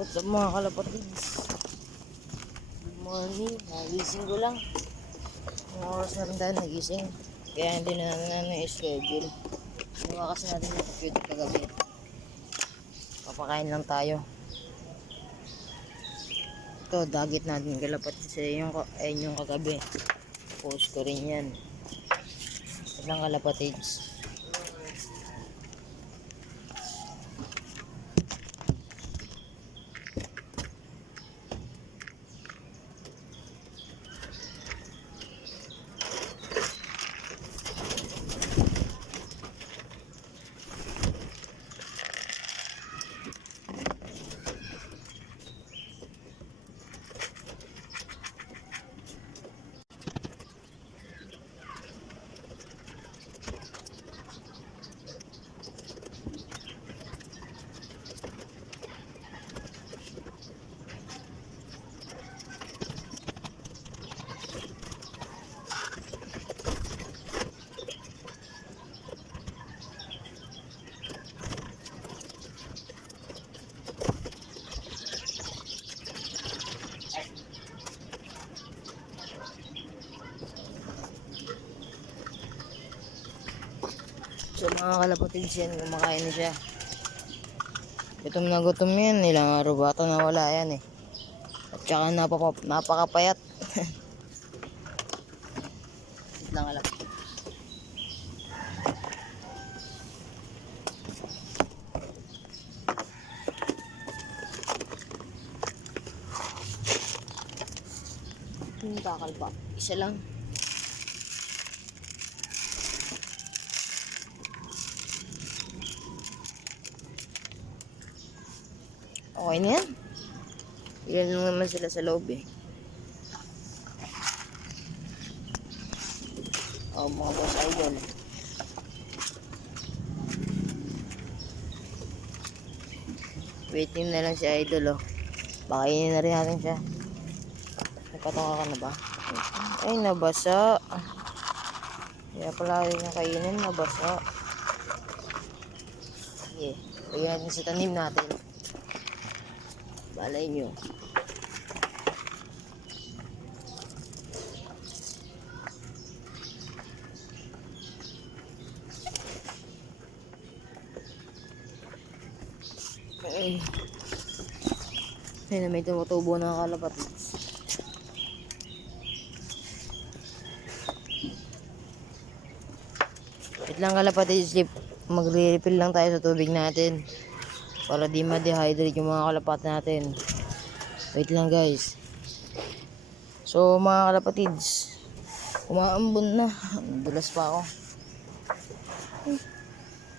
What's up mga kalapatids? Good morning. Nagising ko lang. Ang oras na rin tayo nagising. Kaya hindi na natin i-schedule. Ginawa kasi natin yung computer kagabi. Papakain lang tayo. Ito, dagit natin kalapatids. Ayun yung kagabi. Post ko rin yan. Ito lang kalapatids. So mga kalapatids yan, kumakain na siya. Gutom na gutom yan, ilang araw bata na wala yan eh. At saka napakapayat. Wait lang alam. Yung bakal ba? Isa lang. Okay na yan. Ilan lang naman sila sa loob eh. Oh, mga boss idol. Waiting na lang si idol oh. Bakainin na rin natin siya. Nagpatoka ka na ba? Ay, nabasa. Kaya pala rin yung kainin, nabasa. Sige, lagyan natin sa tanim natin. Balay nyo. Ay. Ayun na may tumutubo na kalapatids. Wait lang kalapatids, magre-refill lang tayo sa tubig natin. Para di ma-dehydrate yung mga kalapat natin. Wait lang guys. So mga kalapatids, umaambon na. Dulas pa ako.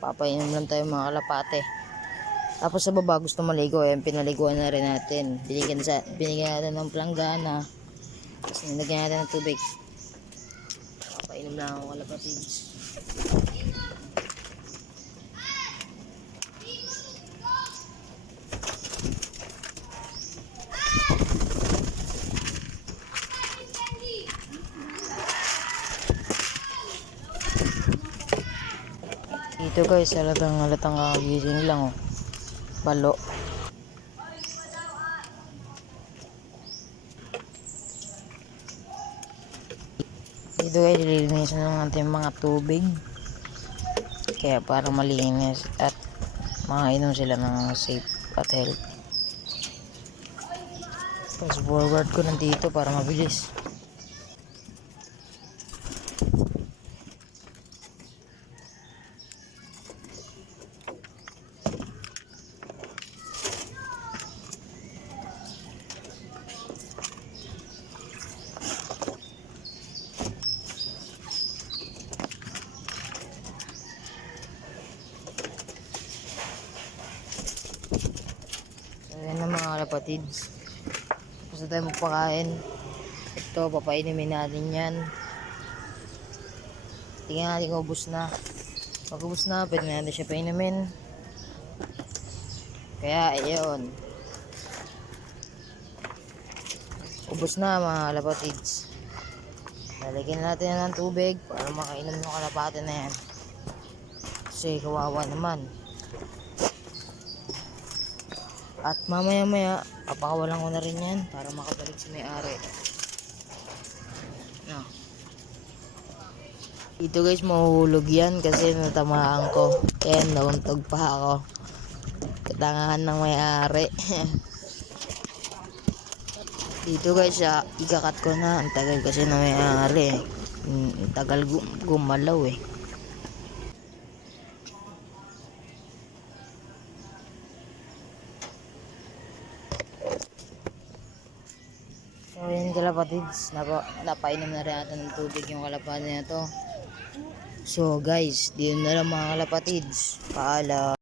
Papainom lang tayo mga kalapate. Tapos sa baba gusto maligo. Ayan, pinaliguan na rin natin. Binigyan natin ng planggana. Tapos nilagyan natin ng tubig. Papainom lang ako kalapatids. Dito guys, halatang kagising lang oh. Balo. Dito guys, lilinisan ng ating mga tubig. Kaya para malinis at makainom sila ng safe at health. Tapos forward ko nandito para mabilis. Ayan na mga kalapatids. Tapos na tayo magpakain. Ito, papainimin natin yan. Tingnan natin kung ubos na. Pag ubos na, pwede natin siya painimin. Kaya, ayun. Ubos na mga kalapatids. Lalagyan natin yan ng tubig para makainom yung kalapate na yan. Kasi kawawa naman. At mamaya-maya, papakawalan ko na rin yan para makabalik si may-ari. No. Dito guys, mahuhulog yan kasi natamaan ko. Kaya nauntog pa ako. Katangahan ng may-ari. Dito guys, ikakat ko na. Ang tagal kasi na may-ari. Ang tagal gumalaw eh. So yun kalapatids, napainom na rin natin ng tubig yung kalapati na to. So guys, dito na lang mga kalapatids. Paalam.